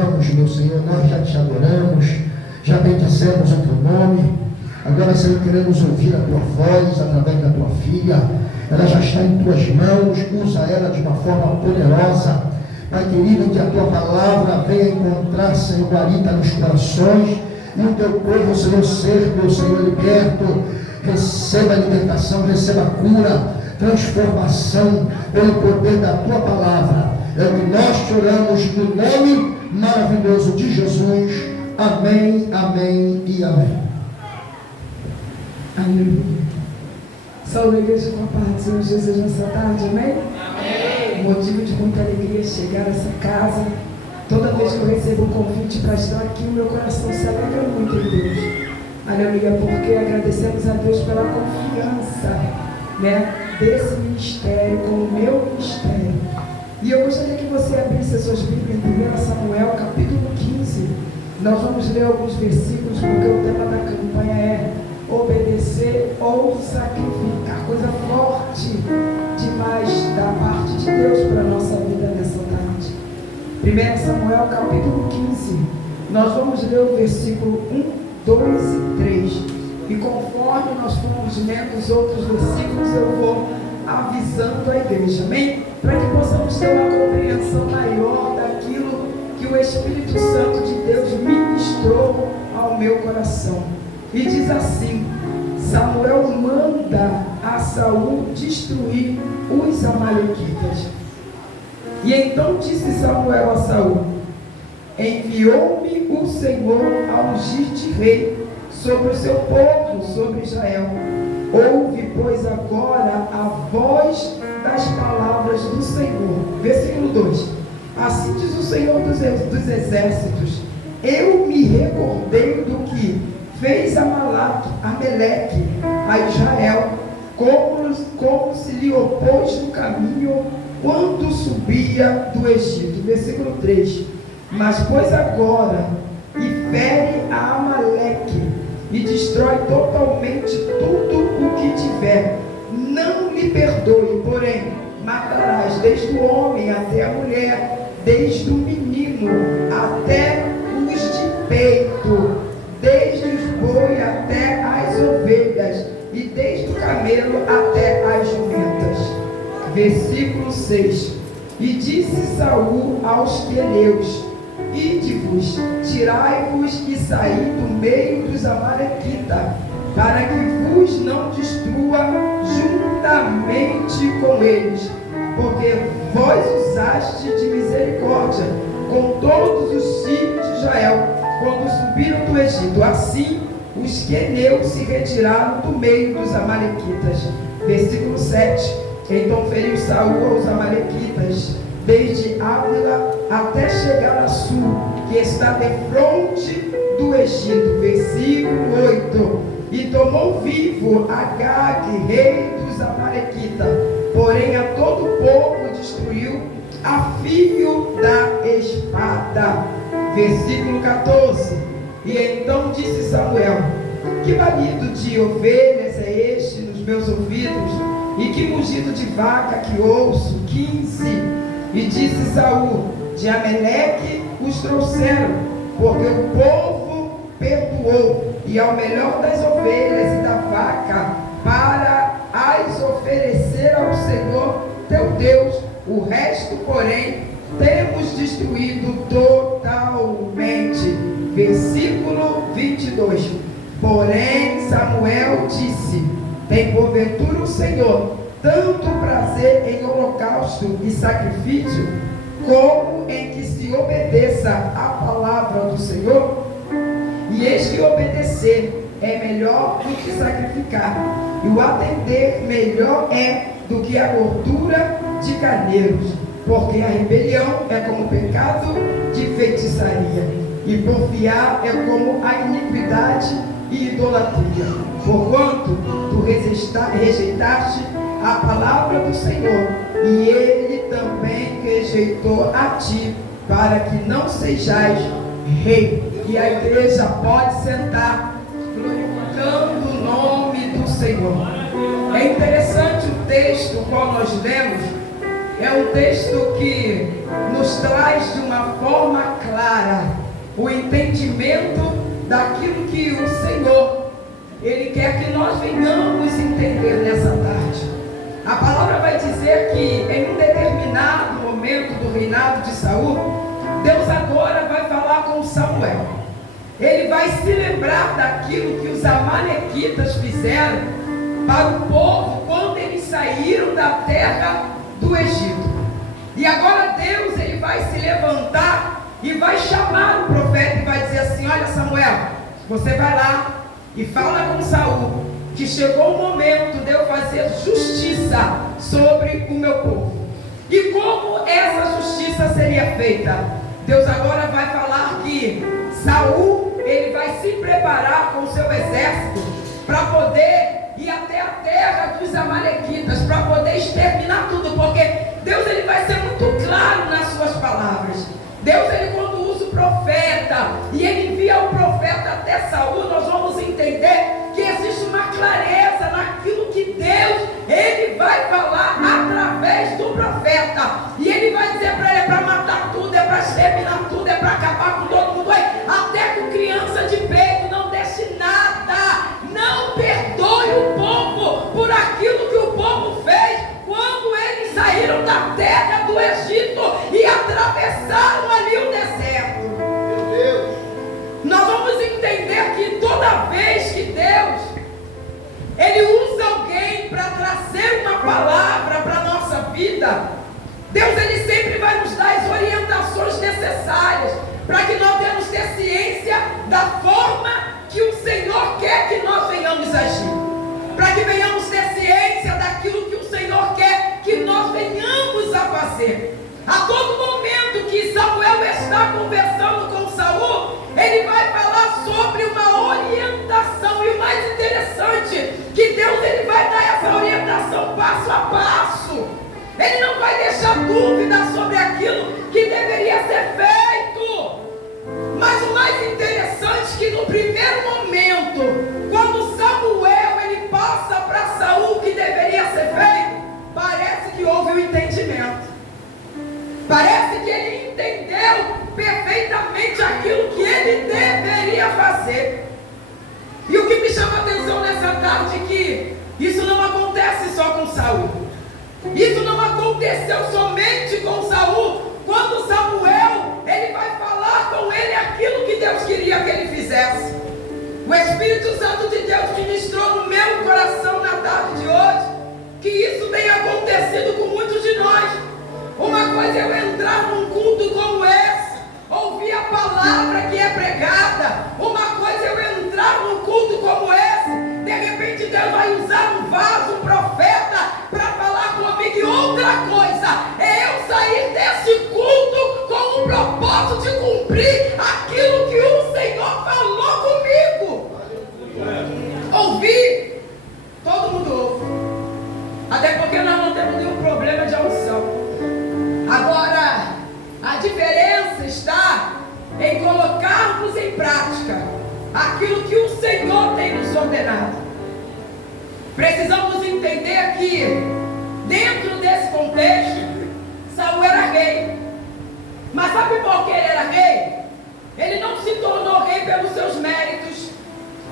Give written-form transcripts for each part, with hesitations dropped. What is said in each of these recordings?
louvamos, meu Senhor, nós já te adoramos, já bendizemos o teu nome. Agora, Senhor, queremos ouvir a tua voz através da tua filha. Ela já está em tuas mãos, usa ela de uma forma poderosa. Pai querido, que a tua palavra venha encontrar, Senhor, guarita nos corações, e o teu povo, Senhor, ser, meu Senhor, liberto. Receba a libertação, receba a cura, transformação pelo poder da tua palavra. É o que nós te oramos no nome maravilhoso de Jesus. Amém, amém e amém. Aleluia. Saúde a igreja com a paz do Senhor Jesus nessa tarde, amém? Amém. Motivo de muita alegria chegar a essa casa. Toda vez que eu recebo um convite para estar aqui, o meu coração se alegra muito em Deus. Aleluia, porque agradecemos a Deus pela confiança, né, desse ministério com o meu ministério. E eu gostaria que você abrisse as suas Bíblias em 1 Samuel, capítulo 15. Nós vamos ler alguns versículos, porque o tema da campanha é obedecer ou sacrificar. Coisa forte demais da parte de Deus para a nossa vida nessa tarde. 1 Samuel, capítulo 15. Nós vamos ler o versículo 1, 2 e 3. E conforme nós formos lendo os outros versículos, eu vou avisando a igreja, amém? Para que possamos ter uma compreensão maior daquilo que o Espírito Santo de Deus ministrou ao meu coração. E diz assim: Samuel manda a Saul destruir os amalequitas. E então disse Samuel a Saul: enviou-me o Senhor a ungir-te rei sobre o seu povo, sobre Israel. Ouve, pois, agora a voz das palavras do Senhor. Versículo 2. Assim diz o Senhor dos exércitos: eu me recordei do que fez Amaleque a Israel, como se lhe opôs no caminho quando subia do Egito. Versículo 3. Mas pois agora, e fere a Amaleque, e destrói totalmente tudo o que tiver, não lhe perdoe, porém matarás desde o homem até a mulher, desde o menino até os de peito, desde os boi até as ovelhas, e desde o camelo até as jumentas. Versículo 6. E disse Saul aos queneus: ide-vos, tirai-vos e saí do meio dos amalequitas, para que vos não destrua juntamente com eles, porque vós usaste de misericórdia com todos os filhos de Israel, quando subiram do Egito. Assim os queneus se retiraram do meio dos amalequitas. Versículo 7. Então feriu Saul aos amalequitas, desde Ávila até chegar a Sul, que está defronte do Egito. Versículo 8. E tomou vivo Agag, rei dos amalequitas, porém a todo o povo destruiu a fio da espada. Versículo 14. E então disse Samuel: que balido de ovelhas é este nos meus ouvidos, e que mugido de vaca que ouço. 15. E disse Saul: de Amaleque os trouxeram, porque o povo perdoou, e ao melhor das ovelhas e da vaca, para as oferecer ao Senhor teu Deus. O resto, porém, temos destruído totalmente. Versículo 22. Porém Samuel disse: tem porventura o Senhor tanto prazer em holocausto e sacrifício, como em que se obedeça a palavra do Senhor? E eis que obedecer é melhor do que sacrificar, e o atender melhor é do que a gordura de carneiros, porque a rebelião é como pecado de feitiçaria, e porfiar é como a iniquidade e idolatria. Porquanto tu rejeitaste a palavra do Senhor, e ele também rejeitou a ti, para que não sejais rei. E a igreja pode sentar, glorificando o nome do Senhor. É interessante o texto qual nós lemos. É um texto que nos traz de uma forma clara o entendimento daquilo que o Senhor, Ele quer que nós venhamos entender nessa tarde. A palavra vai dizer que em um determinado momento do reinado de Saul, Deus agora vai falar com Samuel. Ele vai se lembrar daquilo que os amalequitas fizeram para o povo quando eles saíram da terra do Egito. E agora Deus, ele vai se levantar e vai chamar o profeta e vai dizer assim: olha, Samuel, você vai lá e fala com Saul que chegou o momento de eu fazer justiça sobre o meu povo. E como essa justiça seria feita? Deus agora vai falar que Saul, ele vai se preparar com o seu exército para poder ir até a terra dos amalequitas, para poder exterminar tudo, porque Deus, ele vai ser muito claro nas suas palavras. Deus, ele quando usa o profeta e ele envia o profeta até Saul, nós vamos entender que existe uma clareza naquilo que Deus, ele vai falar através do profeta. E ele vai dizer para ele: é para matar tudo, é para exterminar tudo, é para acabar com todo mundo, até com criança de peito, não deixe nada, não perdoe o povo por aquilo que o povo fez quando eles saíram da terra do Egito e atravessaram ali o deserto. Meu Deus. Nós vamos entender que toda vez que Deus, ele usa alguém para trazer uma palavra para a nossa vida, Deus, ele sempre vai nos dar as orientações necessárias para que nós venhamos ter ciência da forma que o Senhor quer que nós venhamos agir, para que venhamos ter ciência daquilo que o Senhor quer que nós venhamos a fazer. A todo momento que Samuel está conversando com Saul, ele vai falar sobre uma orientação. E o mais interessante, que Deus, ele vai dar essa orientação passo a passo. Ele não vai deixar dúvida sobre aquilo que deveria ser feito. Mas o mais interessante é que no primeiro momento, quando Samuel ele passa para Saul o que deveria ser feito, parece que houve um entendimento. Parece que ele entendeu perfeitamente aquilo que ele deveria fazer. E o que me chama a atenção nessa tarde é que isso não acontece só com Saul. Isso não aconteceu somente com Saul. Quando Samuel, ele vai falar com ele aquilo que Deus queria que ele fizesse. O Espírito Santo de Deus ministrou no meu coração na tarde de hoje que isso tem acontecido com muitos de nós. Uma coisa é eu entrar num culto como esse, ouvir a palavra que é pregada. Uma coisa é eu entrar num culto como esse, de repente Deus vai usar um vaso, um profeta, para falar comigo. E outra coisa é eu sair desse culto com o propósito de cumprir aquilo que o Senhor falou comigo. Ouvir, todo mundo ouve, até porque nós não temos nenhum problema de audição. Agora, a diferença está em colocarmos em prática aquilo que o Senhor tem nos ordenado. Precisamos entender que, dentro desse contexto, Saul era rei. Mas sabe por que ele era rei? Ele não se tornou rei pelos seus méritos.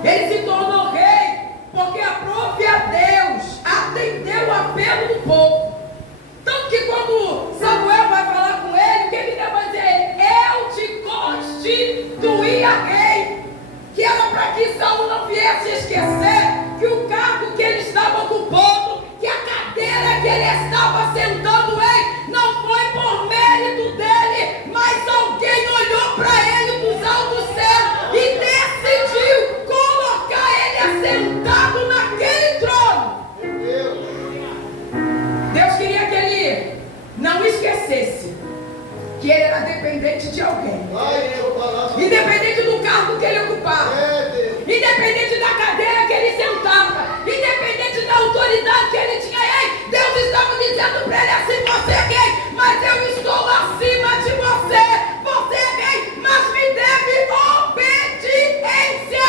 Ele se tornou rei porque a própria Deus atendeu o apelo do povo. Tanto que quando Samuel vai falar com ele, o que ele vai dizer? Eu te constituía rei. Que era para que Saul não viesse esquecer que o cargo que ele estava ocupando, que a cadeira que ele estava sentando, não foi por mérito dele, mas alguém olhou para ele dos altos céus e decidiu colocar ele assentado naquele trono. Deus queria que ele não esquecesse que ele era dependente de alguém, independente do cargo que ele ocupava, independente da cadeira que ele sentava, independente da autoridade que ele tinha. Deus estava dizendo para ele assim: você é rei, mas eu estou acima de você. Você é rei, mas me deve obediência.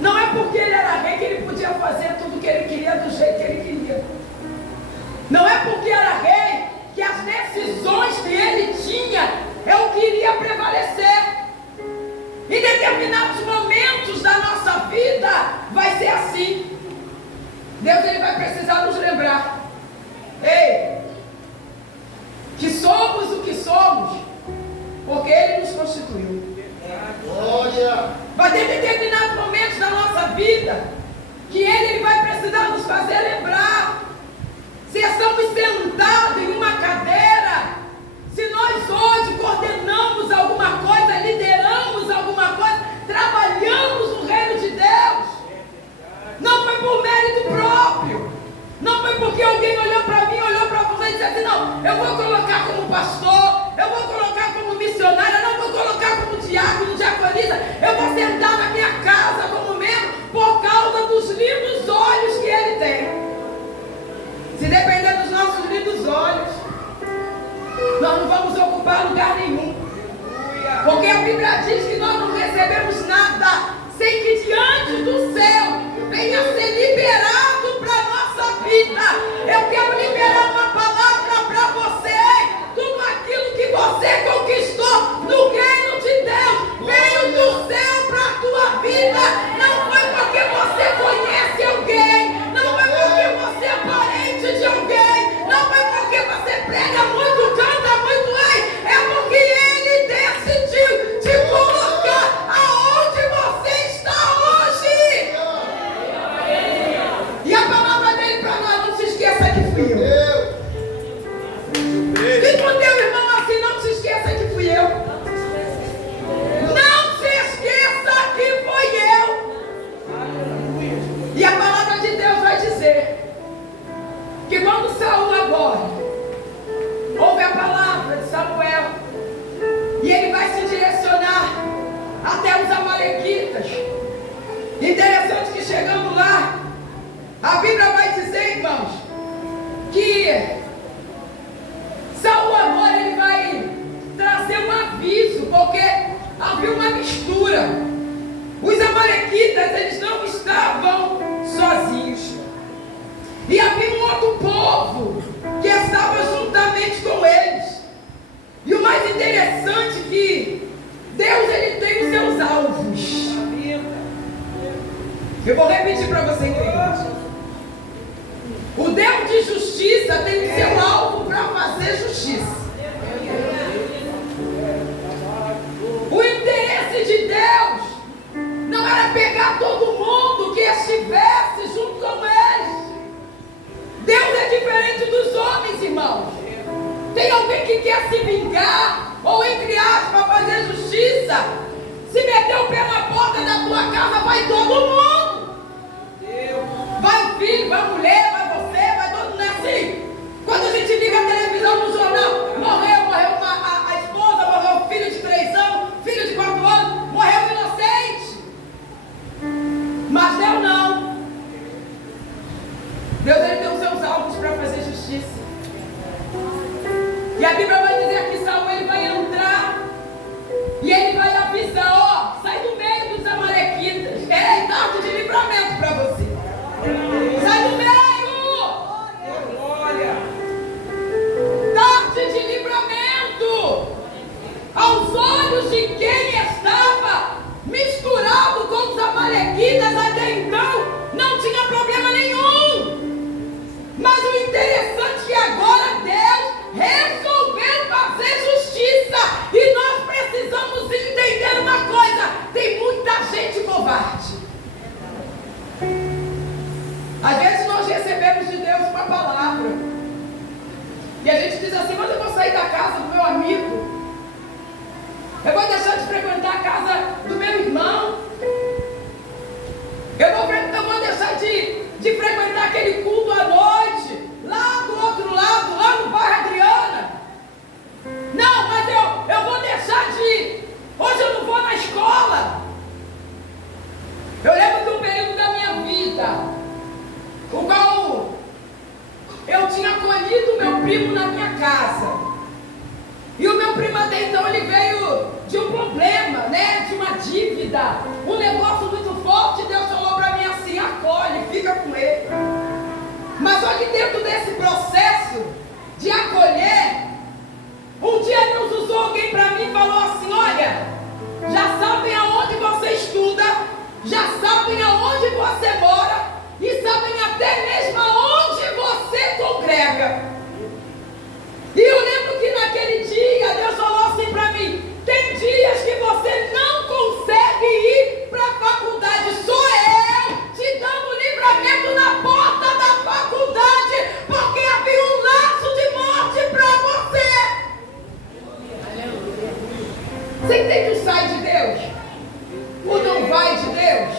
Não é porque ele era rei que ele podia fazer tudo o que ele queria do jeito que ele queria. Não é porque era rei que as decisões que ele tinha é o que porque Ele nos constituiu. Vai ter determinados momentos da nossa vida que Ele vai precisar nos fazer lembrar. Se estamos sentados em uma cadeira, se nós hoje coordenamos alguma coisa, lideramos alguma coisa, trabalhamos no reino de Deus, não foi por mérito próprio, não foi porque alguém olhou para mim, olhou para você e disse assim: não, eu vou colocar como pastor, eu vou colocar como missionária, eu não vou colocar como diácono, diaconisa, eu vou sentar na minha casa como membro por causa dos lindos olhos que Ele tem. Se depender dos nossos lindos olhos, nós não vamos ocupar lugar nenhum, porque a Bíblia diz que nós não recebemos nada sem que diante do céu venha ser liberado para a nossa vida. Eu quero liberar uma palavra para você. Tudo aquilo que você conquistou no reino de Deus veio do céu para a tua vida. Não foi porque você conhece alguém, não foi porque você é parente de alguém, não foi porque você prega muito, canta muito, é porque Ele decidiu te colocar aonde você está hoje. E a palavra dele para nós: não se esqueça que fui eu. Diz para o teu irmão assim: não se esqueça que fui eu. Não se esqueça que fui eu. E a palavra de Deus vai dizer que quando Saul agora ouve a palavra de Samuel e ele vai se direcionar até os amalequitas, interessante que chegando lá, a Bíblia vai dizer, irmãos, que Saul agora ele vai trazer um aviso, porque havia uma mistura. Os amalequitas, eles não estavam sozinhos, e havia um outro povo que estava juntamente com eles. E o mais interessante é que Deus, ele tem os seus alvos. Eu vou repetir para você entender. O Deus de justiça tem o seu alvo para fazer justiça. O interesse de Deus não era pegar todo mundo que estivesse junto com eles. Deus é diferente dos homens, irmãos. Tem alguém que quer se vingar, ou entre aspas, fazer justiça, se meter o pé na porta da tua casa, vai todo mundo. Vai o filho, vai a mulher, vai você, vai todo mundo. Não é assim? Quando a gente liga a televisão no jornal, morreu a esposa, morreu o filho de 3 anos, filho de 4 anos, morreu um inocente. Mas Deus não. Deus, ele tem os seus alvos para fazer justiça. E a Bíblia vai dizer que Saul, ele vai entrar e ele vai avisar: ó, sai do meio dos amalequitas. É tarde de livramento para você. Sai do meio. Tarde de livramento aos olhos de quem estava misturado com os amalequitas até então. Não tinha problema nenhum. Mas o interessante é que agora Deus resolveu fazer justiça. E nós precisamos entender uma coisa: tem muita gente covarde. Às vezes nós recebemos de Deus uma palavra e a gente diz assim: mas eu vou sair da casa do meu amigo, eu vou deixar de frequentar a casa do meu irmão, eu vou deixar de frequentar aquele culto à noite, lá do outro lado, lá no bairro Adriana. Não, mas eu vou deixar de ir. Hoje eu não vou na escola. Eu lembro de um período da minha vida, o qual eu tinha acolhido meu primo na minha casa. E o meu primo até então, ele veio de um problema, né? De uma dívida, um negócio muito forte. Deus falou para mim assim: acolhe, fica com ele. Mas só que dentro desse processo de acolher, um dia Deus usou alguém para mim e falou assim: olha, já sabem aonde você estuda, já sabem aonde você mora e sabem até mesmo aonde você congrega. E eu lembro que naquele dia Deus falou assim para mim: vai de Deus? O não vai de Deus?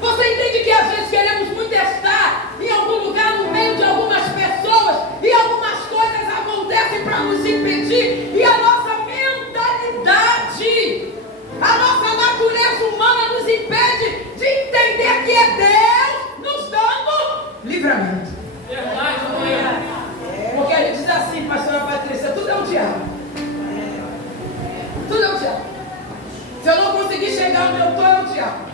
Você entende que às vezes queremos muito estar em algum lugar no meio de algumas pessoas e algumas coisas acontecem para nos impedir, e a nossa mentalidade, a nossa natureza humana nos impede de entender que é Deus nos dando livramento. Porque a gente diz assim, pastora Patrícia, tudo é o diabo. Tudo é o diabo. Se eu não conseguir chegar onde eu estou, é o diabo.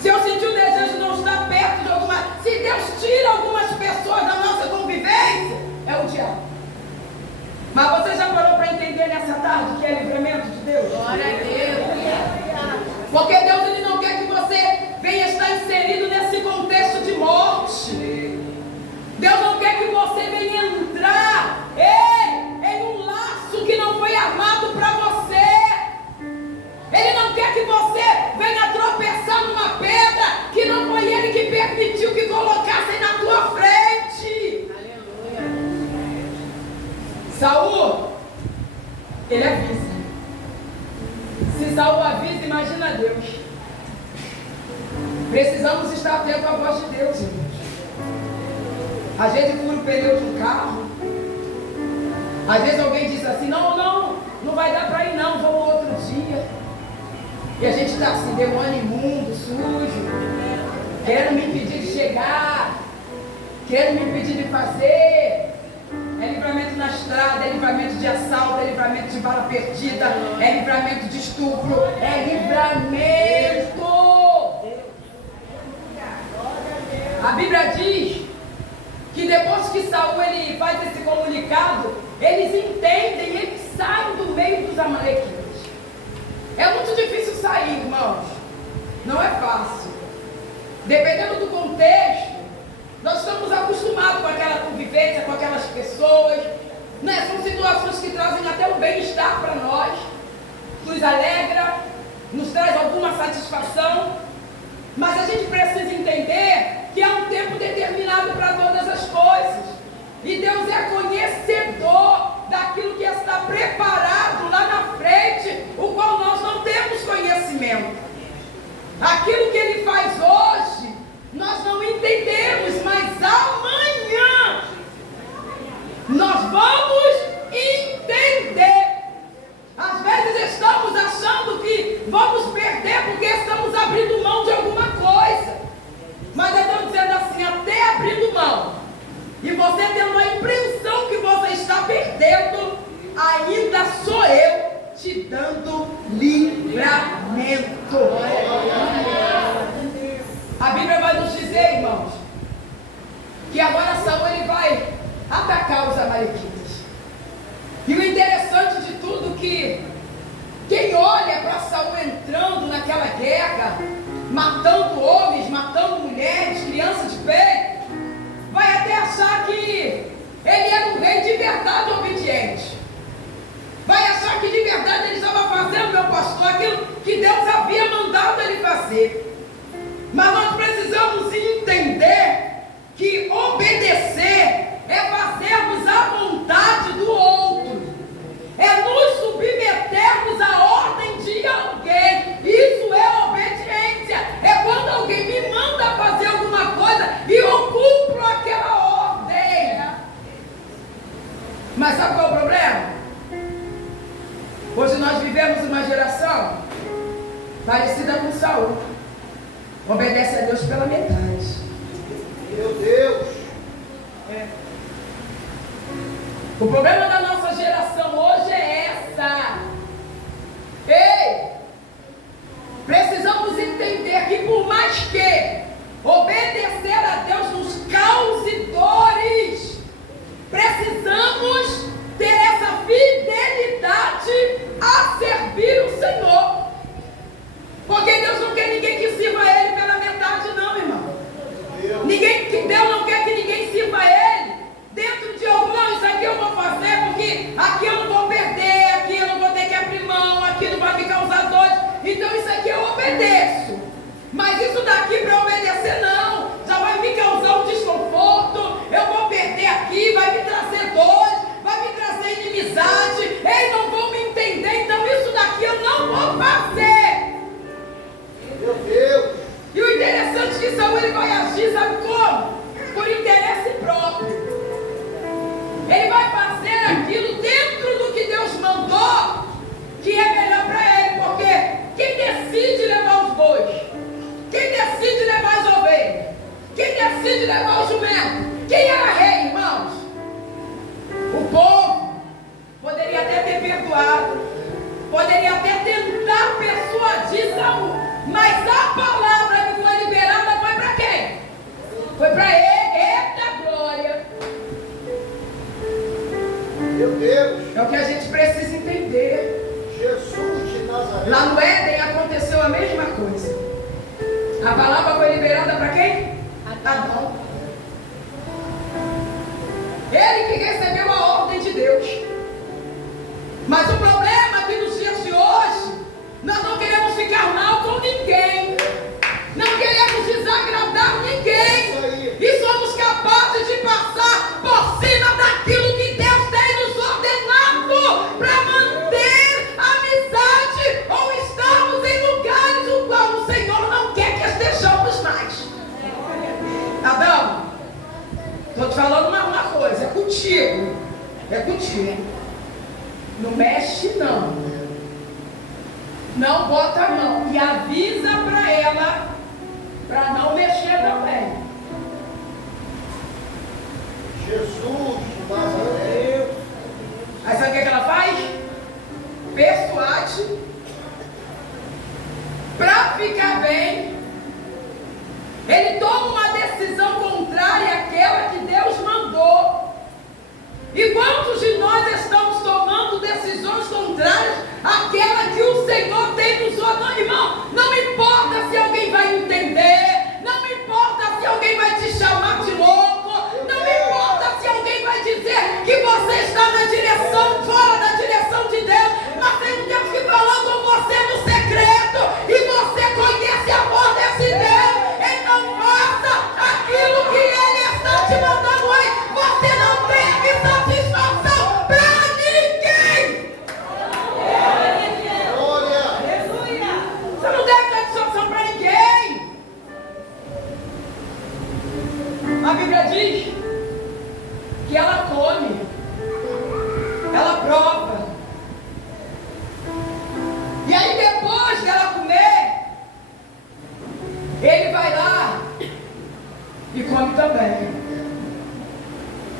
Se eu sentir o desejo de não estar perto de alguma... Se Deus tira algumas pessoas da nossa convivência, é o diabo. Mas você já parou para entender nessa tarde que é livramento de Deus? Glória a Deus. Porque Deus, Ele não quer que você venha estar inserido nesse contexto de morte. Deus não quer que você venha entrar em um laço que não foi armado para você. Ele não quer que você venha tropeçar numa pedra que não foi Ele que permitiu que colocassem na tua frente. Aleluia. Saul, ele avisa. Se Saul avisa, imagina Deus. Precisamos estar atentos à voz de Deus, irmãos. Às vezes fura o pneu de um carro. Às vezes alguém diz assim, não vai dar para ir não, vamos outro dia. E a gente está assim, demônio imundo, sujo, querendo me impedir de chegar, querendo me impedir de fazer. É livramento na estrada, é livramento de assalto, é livramento de bala perdida, é livramento de estupro, é livramento. A Bíblia diz que depois que Saul ele faz esse comunicado, eles entendem, eles saem do meio dos amalequitas. É muito difícil sair, irmãos. Não é fácil. Dependendo do contexto, nós estamos acostumados com aquela convivência, com aquelas pessoas, né? São situações que trazem até um bem-estar para nós, nos alegra, nos traz alguma satisfação, mas a gente precisa entender que há um tempo determinado para todas as coisas, e Deus é conhecedor daquilo que está preparado lá na frente, o qual nós não temos conhecimento. Aquilo que Ele faz hoje, nós não entendemos, mas amanhã nós vamos entender. Às vezes estamos achando que vamos perder porque estamos abrindo mão de alguma coisa, mas eu estou dizendo assim, até abrindo mão, e você tendo a impressão que você está perdendo, ainda sou eu te dando livramento. A Bíblia vai nos dizer, irmãos, que agora Saul ele vai atacar os amalequitas. E o interessante de tudo que quem olha para Saul entrando naquela guerra, matando homens, matando mulheres, crianças de peito, vai até achar que ele era um rei de verdade obediente. Vai achar que de verdade ele estava fazendo, meu pastor, aquilo que Deus havia mandado ele fazer. Mas nós precisamos entender que obedecer é fazermos a vontade do outro, é nos submetermos à ordem de alguém. Isso é obediência. É quando alguém me manda fazer alguma coisa e eu cumpro aquela ordem. Mas sabe qual é o problema? Hoje nós vivemos uma geração parecida com Saul. Obedece a Deus pela metade. Meu Deus! O problema da nossa geração hoje é essa. Ei! Precisamos entender que por mais que obedecer a Deus nos cause dores, precisamos ter essa fidelidade a servir o Senhor. Porque Deus não quer ninguém que sirva a Ele pela metade, não, irmão. Deus não quer que ninguém sirva a Ele dentro de algo. Não, isso aqui eu vou fazer porque Quem era rei, irmãos? O povo poderia até ter perdoado, poderia até tentar persuadir Saul, mas a palavra que foi liberada foi para quem? Foi para ele. Eita glória! Meu Deus! É o que a gente precisa entender. Jesus de Nazaré. Lá no Éden aconteceu a mesma coisa. A palavra foi liberada para quem? Adão. Ele que recebeu a ordem de Deus. Mas o problema é que nos dias de hoje, nós não queremos ficar mal com ninguém. Não queremos desagradar ninguém. E somos capazes de passar por cima daquilo que Deus tem nos ordenado para manter a amizade ou estarmos em lugares no qual o Senhor não quer que estejamos mais. Adão, estou te falando uma coisa, é contigo. É contigo. Não mexe não. Não bota a mão. E avisa para ela para não mexer também. Jesus de Nazaré. Aí sabe o que ela faz? Persuade para ficar bem. Ele toma uma decisão contrária àquela que Deus mandou. E quantos de nós estamos tomando decisões contrárias àquela que o Senhor tem nos ordenado? Irmão, não importa se alguém vai entender, não importa se alguém vai te chamar de louco, não importa se alguém vai dizer que você está na direção, fora da direção de Deus, mas tem um Deus que falou com você no secreto e você conhece a voz desse Deus. Então faça aquilo que Ele está te mandando hoje. Você não deve satisfação para ninguém. Você não deve satisfação para ninguém. A Bíblia diz que ela come, ela prova. E aí depois dela comer, ele vai lá e come também.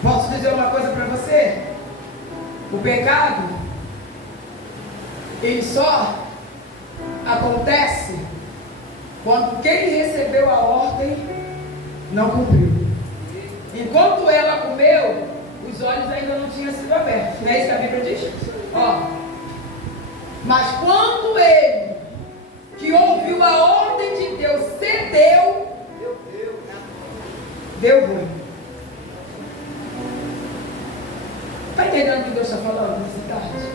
Posso dizer uma coisa para você? O pecado, ele só acontece quando quem recebeu a ordem não cumpriu. Enquanto ela comeu, os olhos ainda não tinham sido abertos. Não é isso que a Bíblia diz? Ó. Mas quando ele, que ouviu a ordem de Deus, cedeu, deu ruim. Está entendendo o que Deus está falando nessa tarde?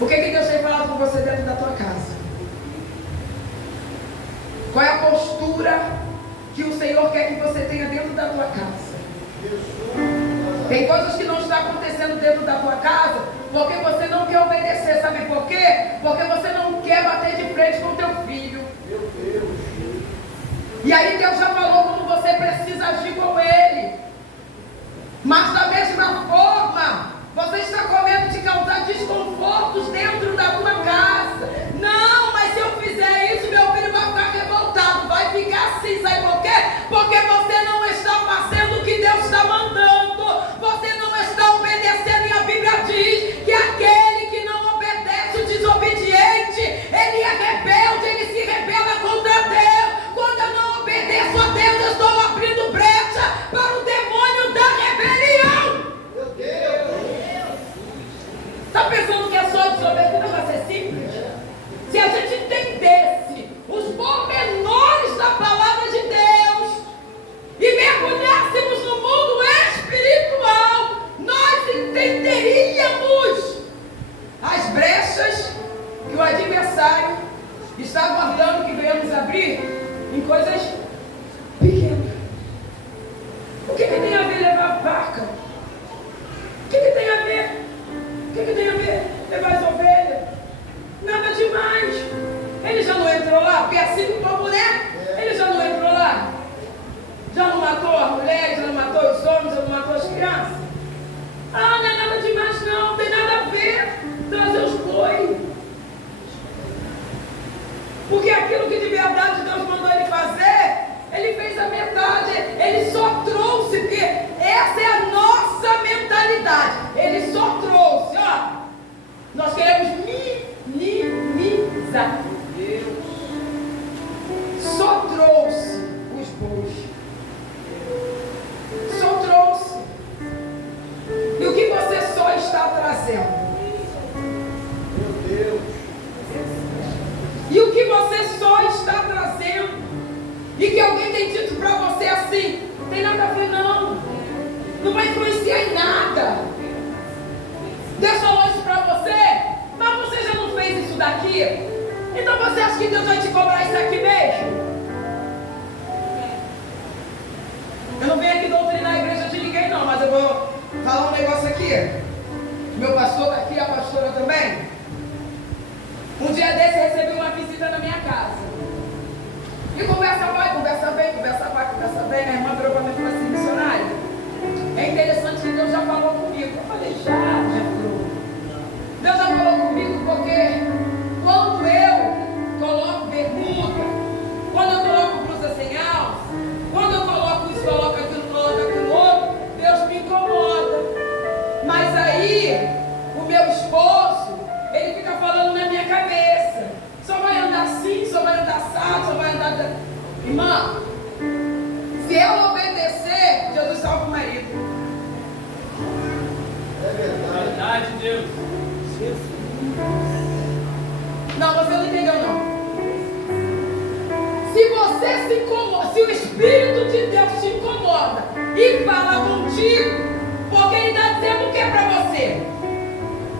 O que Deus tem falado com você dentro da tua casa? Qual é a postura que o Senhor quer que você tenha dentro da tua casa? Tem coisas que não estão acontecendo dentro da tua casa porque você não quer obedecer. Sabe por quê? Porque você não quer bater de frente com o teu filho. E aí Deus já falou como você precisa agir com ele. Mas da mesma forma, você está com medo de causar desconfortos dentro da tua casa. Não, mas se eu fizer isso, meu filho vai ficar revoltado. Vai ficar assim, sabe por quê? Porque você não está fazendo o que Deus está mandando. Você não está obedecendo. E a Bíblia diz que aquele que não obedece, o desobediente, ele é rebelde, ele se rebela contra Deus. Quando eu não obedeço a Deus, eu estou abrindo brecha para o demônio da rebelião. Meu Deus! Está pensando que é só desobedecer? Não vai ser simples? Se a gente entendesse os pormenores da palavra de Deus e mergulhássemos no mundo espiritual, nós entenderíamos as brechas que o adversário está aguardando que venhamos abrir em coisas pequenas. O que tem a ver levar vaca? O que tem a ver? O que tem a ver levar as ovelhas? Nada demais. Ele já não entrou lá, porque assim como, né? Ele já não entrou lá. Já não matou as mulheres, já não matou os homens, já não matou as crianças. Ah, não é nada demais não, tem nada a ver trazer os bois. Porque aquilo que de verdade Deus mandou ele fazer, ele fez a metade. Ele só trazendo. E o que você só está trazendo, e que alguém tem dito para você assim, tem nada a ver não. Não vai influenciar em nada. Deus falou isso para você, mas você já não fez isso daqui? Então você acha que Deus vai te cobrar isso aqui mesmo? Eu não venho aqui doutrinar a igreja de ninguém não, mas eu vou falar um negócio aqui. Meu pastor está aqui, a pastora também. Um dia desse recebi uma visita na minha casa. E conversa vai, conversa bem, conversa vai, conversa bem. Minha irmã virou para mim e falou assim, missionário, é interessante que Deus já falou comigo. Eu falei, já falou. Deus já falou comigo porque quando eu coloco bermuda, quando eu coloco blusa sem alça, quando eu coloco isso, coloco aquilo outro, Deus me incomoda. Mas aí, o meu esposo, ele fica falando na minha cabeça, só vai andar assim, só vai andar assado, só vai andar... Irmã, se eu obedecer, Jesus salva o marido. É verdade, Deus. Não, você não entendeu não. Se você se incomoda, se o Espírito de Deus te incomoda e fala contigo, porque Ele está dizendo o que para você?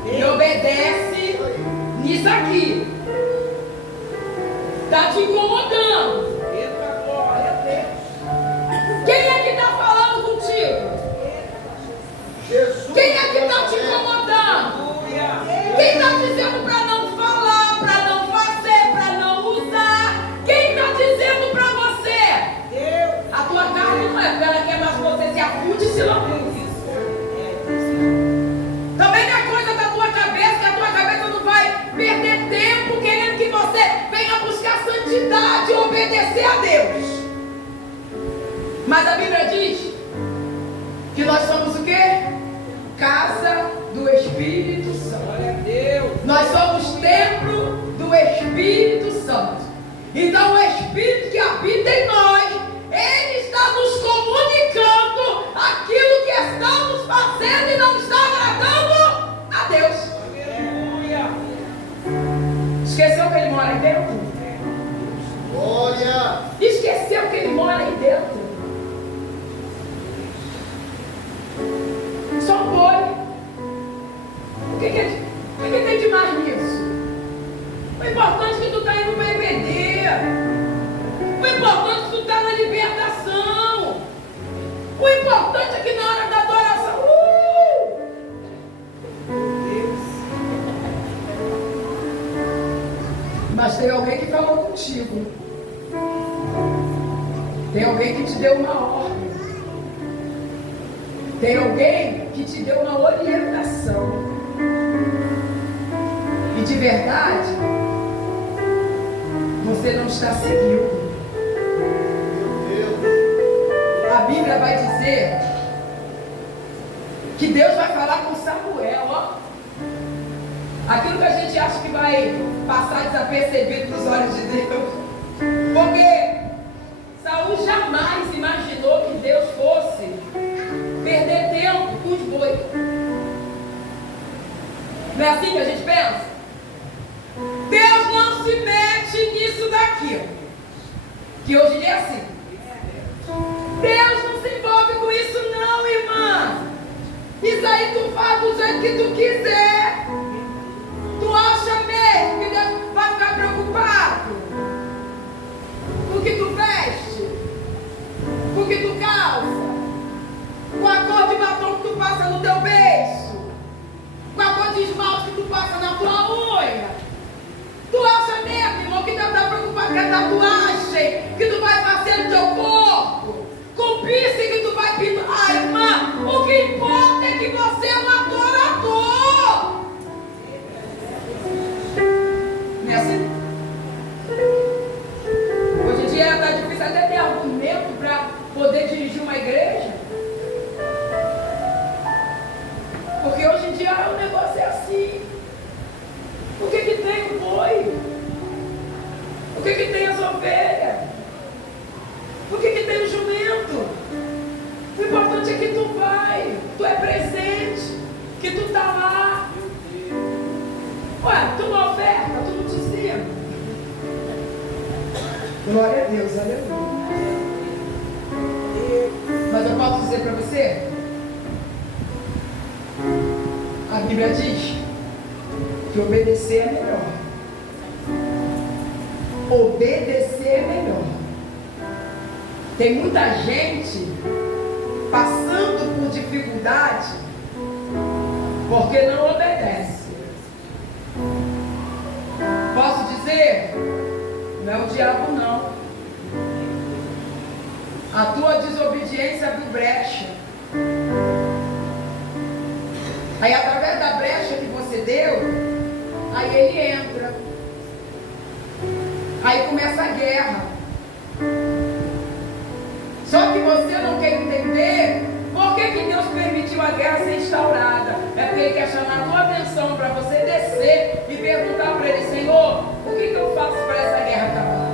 Ele obedece nisso aqui. Está te incomodando. Quem é que está falando contigo? Quem é que está te incomodando? Quem está dizendo para não falar, para não fazer, para não usar? Quem está dizendo para você? A tua carne não é, porque ela quer mais você se acude e se lambuze. Também não é coisa da tua cabeça, que a tua cabeça não vai perder tempo querendo que você venha buscar santidade e obedecer a Deus. Mas a Bíblia diz que nós somos o quê? Casa do Espírito Santo. Glória a Deus. Nós somos templo do Espírito Santo. Então o Espírito que habita em nós, Ele está nos comunicando aquilo que estamos fazendo e não está agradando a Deus. Aleluia. Esqueceu que Ele mora aí dentro? Glória. Esqueceu que Ele mora aí dentro? Só foi. O que tem de mais nisso? O importante é que tu está indo para EBD. O importante é que tu está na libertação. O importante é que na hora da adoração, Deus. Mas tem alguém que falou contigo. Tem alguém que te deu uma ordem. Tem alguém que te deu uma orientação. E de verdade, você não está seguindo. A Bíblia vai dizer que Deus vai falar com Samuel, ó. Aquilo que a gente acha que vai passar desapercebido nos olhos de Deus. Porque Saul jamais imaginou que Deus fosse perder tempo com os bois. Não é assim que a gente pensa? Deus não se mete nisso daqui. Que hoje em dia é assim. Deus não se envolve com isso não, irmã. Isso aí tu faz do jeito que tu quiser. Tu acha mesmo que Deus vai ficar preocupado com o que tu veste? Com o que tu calça? Com a cor de batom que tu passa no teu beiço? Com a cor de esmalte que tu passa na tua unha? Tu acha mesmo, irmão, que Deus está preocupado com a tatuagem que tu vai fazer no teu corpo? Com o piercing que tu vai pintar? Ah, irmã, o que importa é que você é um adorador. Não é assim? Hoje em dia está difícil até ter argumento para poder dirigir uma igreja. Porque hoje em dia o negócio é assim. O que tem o boi? O que tem as ovelhas? O que tem o jumento? O importante é que tu vai, tu é presente. Glória a Deus, aleluia. Mas eu posso dizer para você, a Bíblia diz que obedecer é melhor. Obedecer é melhor. Tem muita gente passando por dificuldade porque não obedece. Posso dizer, não é o diabo não. A tua desobediência abriu brecha. Aí através da brecha que você deu, aí ele entra. Aí começa a guerra. Só que você não quer entender por que Deus permitiu a guerra ser instaurada. É porque Ele quer chamar a tua atenção para você descer e perguntar para Ele: Senhor, o que eu faço para essa guerra acabar?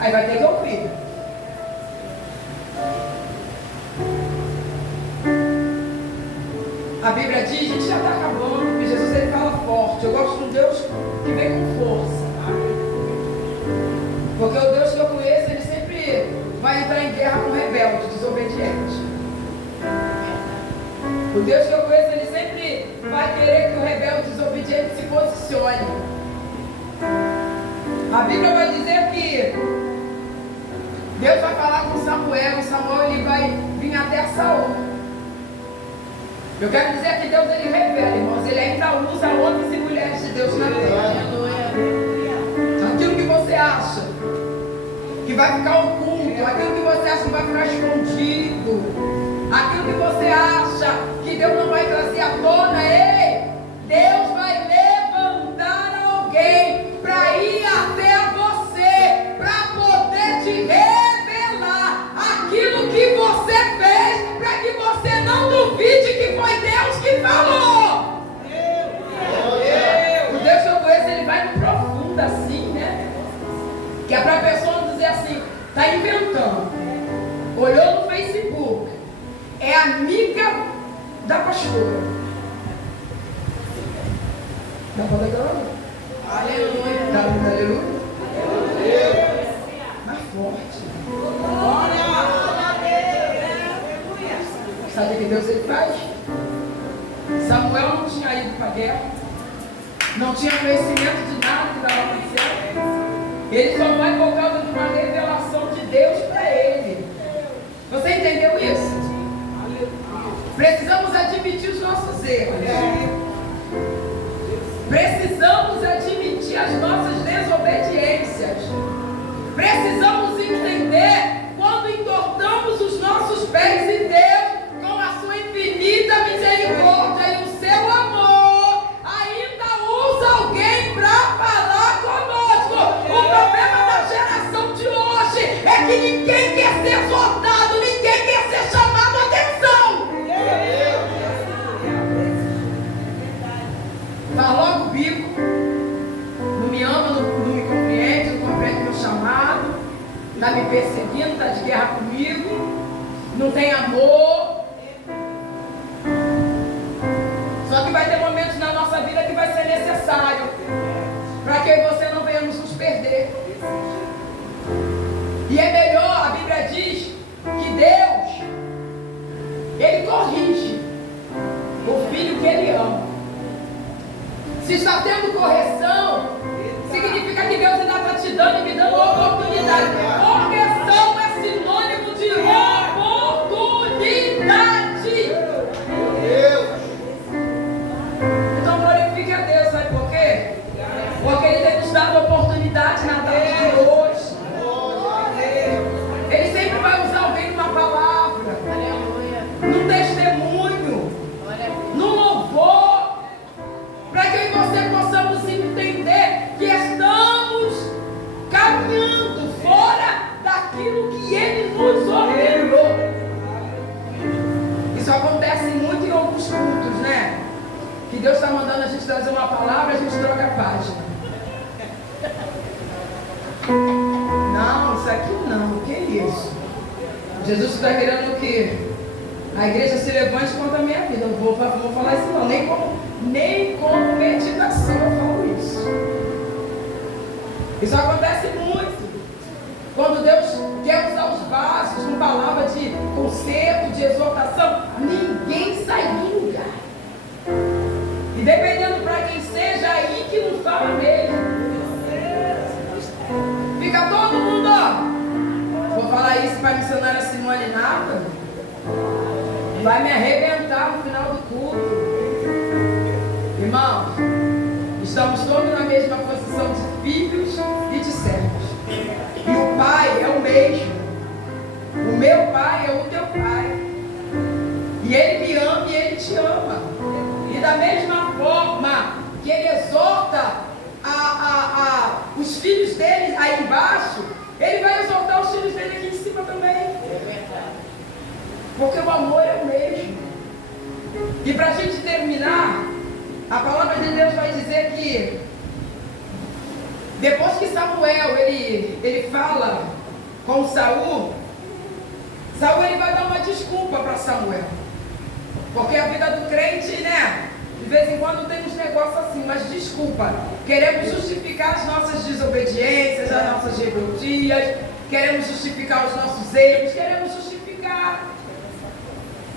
Aí vai ter que ouvir. A Bíblia diz, a gente já está acabando, porque Jesus ele fala forte. Eu gosto de um Deus que vem com força. Porque o Deus que eu conheço, ele sempre vai entrar em guerra com rebelde, desobediente. O Deus que eu conheço, ele sempre vai querer que o rebelde desobediente se posicione. A Bíblia vai dizer que Deus vai falar com Samuel, e Samuel ele vai vir até Saul. Eu quero dizer que Deus ele revela, irmãos, ele ainda usa homens e mulheres de Deus na terra. Aquilo que você acha que vai ficar oculto, aquilo que você acha que vai ficar escondido, aquilo que você acha que Deus não vai trazer à tona, ei, Deus vai levantar alguém para ir até você, para poder te revelar aquilo que você fez, para que você não duvide que foi Deus que falou. O Deus que eu conheço, ele vai no profundo assim, né? Que é para a pessoa não dizer assim, está inventando. Olhou no Facebook, é amiga da pastora. Dá para dar aleluia. Dá para aleluia? Mais forte. Sabe o que Deus ele faz? Samuel não tinha ido para a guerra, não tinha conhecimento de nada que estava acontecendo. Ele só vai por causa de uma revelação de Deus para ele. Você entendeu isso? Precisamos admitir os nossos erros. Precisamos admitir as nossas desobediências. Precisamos entender quando entortamos os nossos pés em Deus, com a sua infinita misericórdia e o seu amor, ainda usa alguém para falar conosco. O problema da geração de hoje é que ninguém quer ser exortado, ninguém quer ser chamado a atenção. Faz logo o bico, não me ama, não me compreende, não compreende meu chamado, está me perseguindo, está de guerra comigo, não tem amor. Só que vai ter momentos na nossa vida que vai ser necessário para que eu e você não venhamos nos perder. E é melhor, a Bíblia diz que Deus, Ele corrige o filho que Ele ama. Se está tendo correção, significa que Deus ainda está te dando e me dando uma oportunidade. Correção é sinônimo de oportunidade. Então glorifique a Deus, sabe por quê? Porque Ele tem nos dado oportunidade na tarde de hoje. Ele sempre vai usar alguém numa palavra, num testemunho, num louvor, para que eu e você possamos entender que estamos caminhando fora daquilo que Ele nos ordenou. Isso acontece muito em alguns cultos, né? Que Deus está mandando a gente trazer uma palavra, a gente troca a página. Não, isso aqui não, o que é isso? Jesus está querendo o quê? A igreja se levante contra a minha vida. Não vou falar isso não, nem como meditação eu falo isso. Isso acontece muito. para a missionária Simone nada, vai me arrebentar no final do culto. Irmãos, estamos todos na mesma posição de filhos e de servos. E o Pai é o mesmo. O meu Pai é o teu Pai. E Ele me ama e Ele te ama. E da mesma forma que Ele exorta os filhos dele aí embaixo, Ele vai exortar os filhos dele aqui em cima também. Porque o amor é o mesmo. E para a gente terminar, a palavra de Deus vai dizer que depois que Samuel ele fala com Saul ele vai dar uma desculpa para Samuel. Porque a vida do crente, né? De vez em quando tem uns negócios assim, mas desculpa. Queremos justificar as nossas desobediências, as nossas rebeldias, queremos justificar os nossos erros, queremos justificar.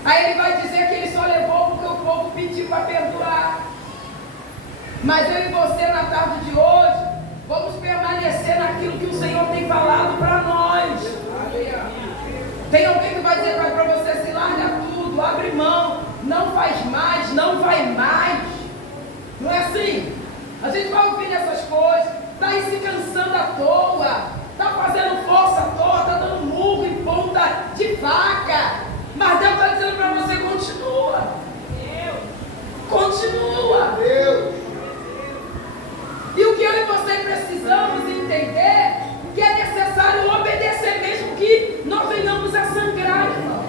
Aí ele vai dizer que ele só levou porque o povo pediu para perdoar. Mas eu e você na tarde de hoje vamos permanecer naquilo que o Senhor tem falado para nós. Tem alguém que vai dizer para você assim: larga tudo, abre mão, não faz mais, não vai mais. Não é assim? A gente vai ouvindo essas coisas, está aí se cansando à toa, está fazendo força à toa, está dando murro em ponta de vaca. Mas Deus está dizendo para você: continua. Continua. E o que eu e você precisamos entender que é necessário obedecer, mesmo que nós venhamos a sangrar, irmão.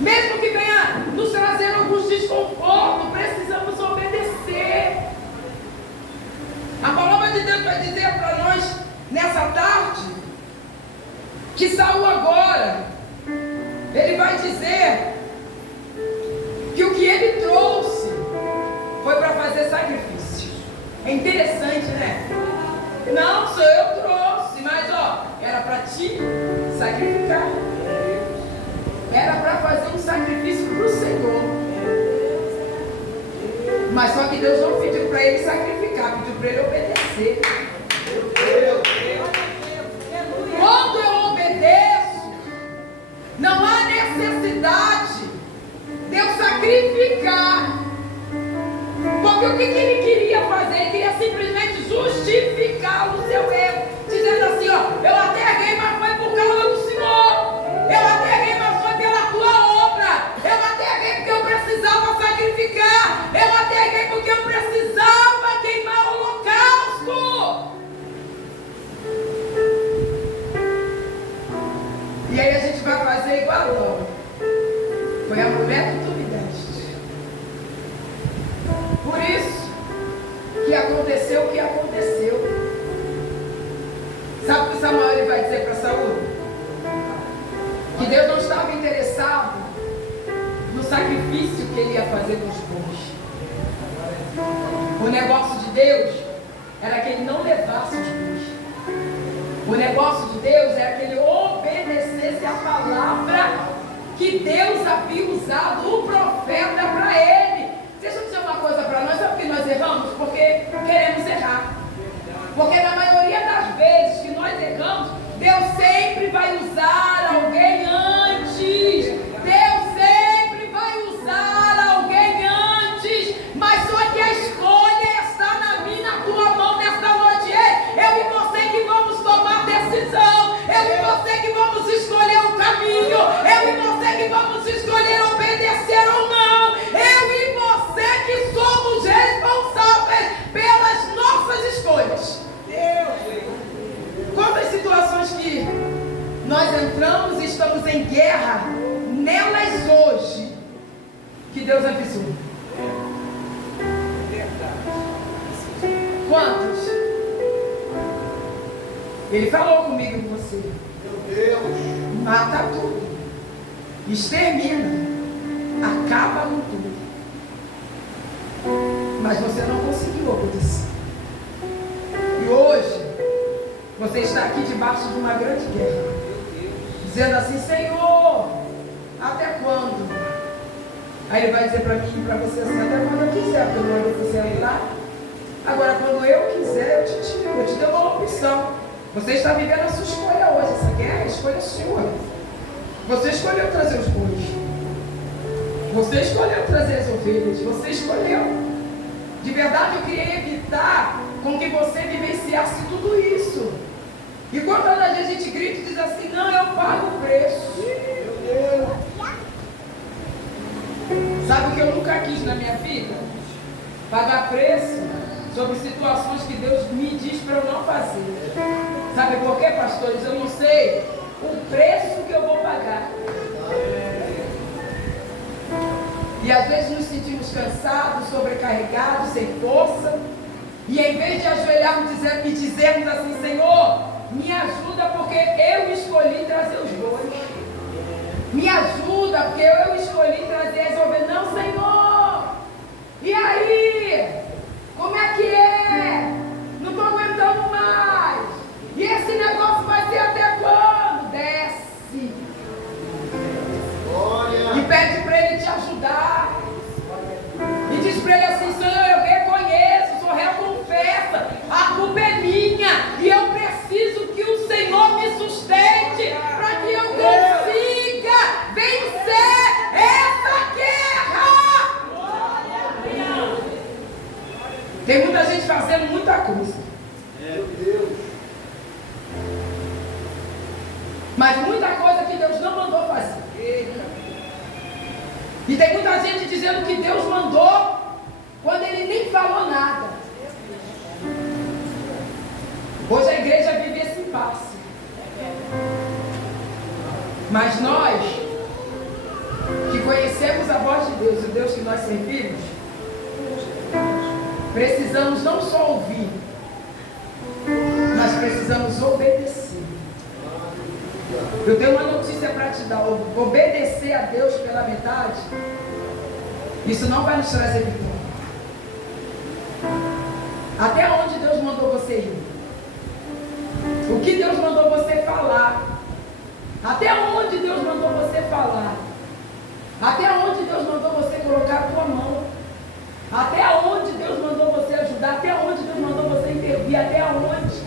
Mesmo que venha nos trazer alguns desconfortos, precisamos obedecer. A palavra de Deus vai dizer para nós nessa tarde que Saul agora ele vai dizer que o que ele trouxe foi para fazer sacrifício. É interessante, né? Não, sou eu que trouxe, mas era para te sacrificar. Era para fazer um sacrifício para o Senhor. Mas só que Deus não pediu para ele sacrificar, pediu para ele obedecer. Quando eu obedeço, não há necessidade de eu sacrificar. Porque o que ele queria fazer? Ele queria simplesmente justificar o seu erro, dizendo assim: eu até errei, mas foi por causa do Senhor. Eu até errei, mas foi pela tua obra. Eu até errei porque eu precisava sacrificar. Eu até errei porque eu precisava queimar o holocausto. E aí a gente vai fazer igual. Foi a mulher que tu me deste. Por isso que aconteceu o que aconteceu. Sabe o que Samuel ele vai dizer para Saul? Que Deus não estava interessado no sacrifício que ele ia fazer com os bois. O negócio de Deus era que ele não levasse os bois. O negócio de Deus era que ele obedecesse a palavra que Deus havia usado o profeta para ele. Deixa eu dizer uma coisa para nós: sabe por que nós erramos? Porque queremos errar. Porque na maioria das vezes que nós erramos, Deus sempre vai usar alguém antes. Deus sempre vai usar alguém antes. Mas só que a escolha está na minha, na tua mão nesta noite. Eu e você que vamos tomar decisão. Eu e você que vamos escolher o caminho. Eu e você que vamos escolher obedecer ou não. Eu e você que somos responsáveis pelas nossas escolhas. Quantas situações que nós entramos e estamos em guerra nelas hoje, que Deus avisou. Quantos? Ele falou comigo e com você. Meu Deus. Mata tudo. Extermina. Acaba com tudo. Mas você não conseguiu obedecer. E hoje você está aqui debaixo de uma grande guerra, dizendo assim: Senhor, até quando? Aí ele vai dizer para mim e para você assim: até quando eu quiser, porque não é você entrar. Agora, quando eu quiser, eu te tiro, eu te dou uma opção. Você está vivendo a sua escolha hoje. Essa guerra é a escolha sua. Você escolheu trazer os bois. Você escolheu trazer as ovelhas. Você escolheu. De verdade, eu queria evitar com que você vivenciasse tudo isso. E quantas vezes a gente grita e diz assim: não, eu pago o preço. Sabe o que eu nunca quis na minha vida? Pagar preço sobre situações que Deus me diz para eu não fazer. Sabe por quê, pastores? Eu não sei o preço que eu vou pagar. E às vezes nos sentimos cansados, sobrecarregados, sem força. E em vez de ajoelharmos e dizermos assim: Senhor, me ajuda porque eu escolhi trazer os bois. Me ajuda porque eu escolhi trazer as ovelhas. Não, Senhor. E aí? Como é que é? Não estou aguentando mais. E esse negócio vai ser até quando? Desce. E pede para Ele te ajudar. E diz para Ele assim: Senhor, eu reconheço, sou réu, confessa, a culpa é minha. E eu preciso que o Senhor me sustente para que eu consiga vencer essa guerra. Tem muita gente fazendo muita coisa. Meu Deus. Mas muita coisa que Deus não mandou fazer. E tem muita gente dizendo que Deus mandou quando Ele nem falou nada. Hoje a igreja vive esse impasse. Mas nós, que conhecemos a voz de Deus, o Deus que nós servimos, precisamos não só ouvir, mas precisamos obedecer. Eu tenho uma notícia para te dar: obedecer a Deus pela metade, isso não vai nos trazer vitória. Até onde Deus mandou você ir? O que Deus mandou você falar? Até onde Deus mandou você falar? Até onde Deus mandou você colocar a tua mão? Até onde Deus mandou você ajudar? Até onde Deus mandou você intervir? Até onde?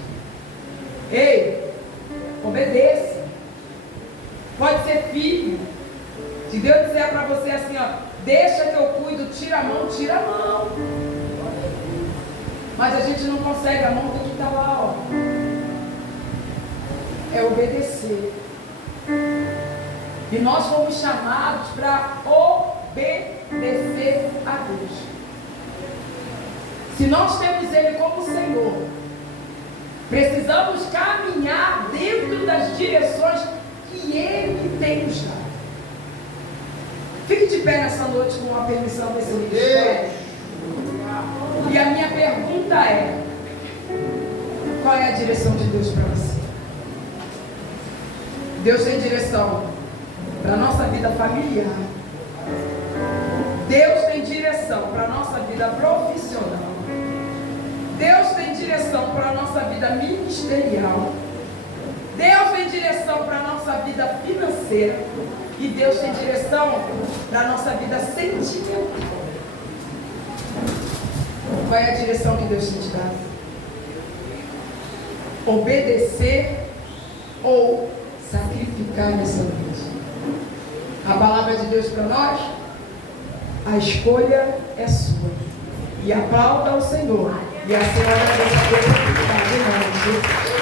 Ei, obedeça. Pode ser filho. Se Deus disser para você assim, ó, deixa que eu cuido, tira a mão, tira a mão. Mas a gente não consegue, a mão tem que estar lá, ó. É obedecer. E nós fomos chamados para obedecer a Deus. Se nós temos Ele como Senhor, precisamos caminhar dentro das direções que Ele tem nos dado. Fique de pé nessa noite com a permissão desse ministério. E a minha pergunta é: qual é a direção de Deus para você? Deus tem direção para a nossa vida familiar. Deus tem direção para a nossa vida profissional. Deus tem direção para a nossa vida ministerial. Deus tem direção para a nossa vida financeira. E Deus tem direção para a nossa vida sentimental. Qual é a direção que Deus tem te dado? Obedecer ou sacrificar nessa noite? A palavra de Deus para nós: a escolha é sua. E aplauda ao Senhor. E a Senhora Deus abençoe.